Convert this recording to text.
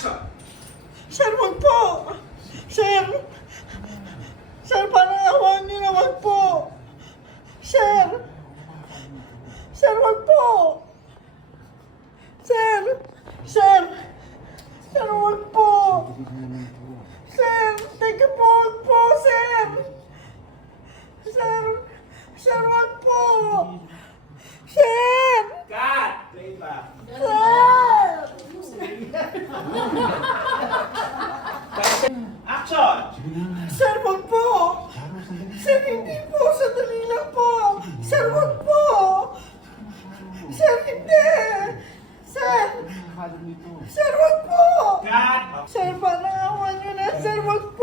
Action! Sir, wag po! Sir! Sir, parang awan niyo na, wag po! Sir! Sir, wag po! Sir! Sir! Sir, wag po! Sir! Teka po, wag po, sir! Sir! Sir, wag po! Sir! Cut! Play back. Sir! Action! Sir, wag po! Sir, hindi po! Sandali lang po! Sir, wag po! Sir, hindi! Sir! Sir, wag po! Cut! Sir, parang awan nyo na! Sir, wag po!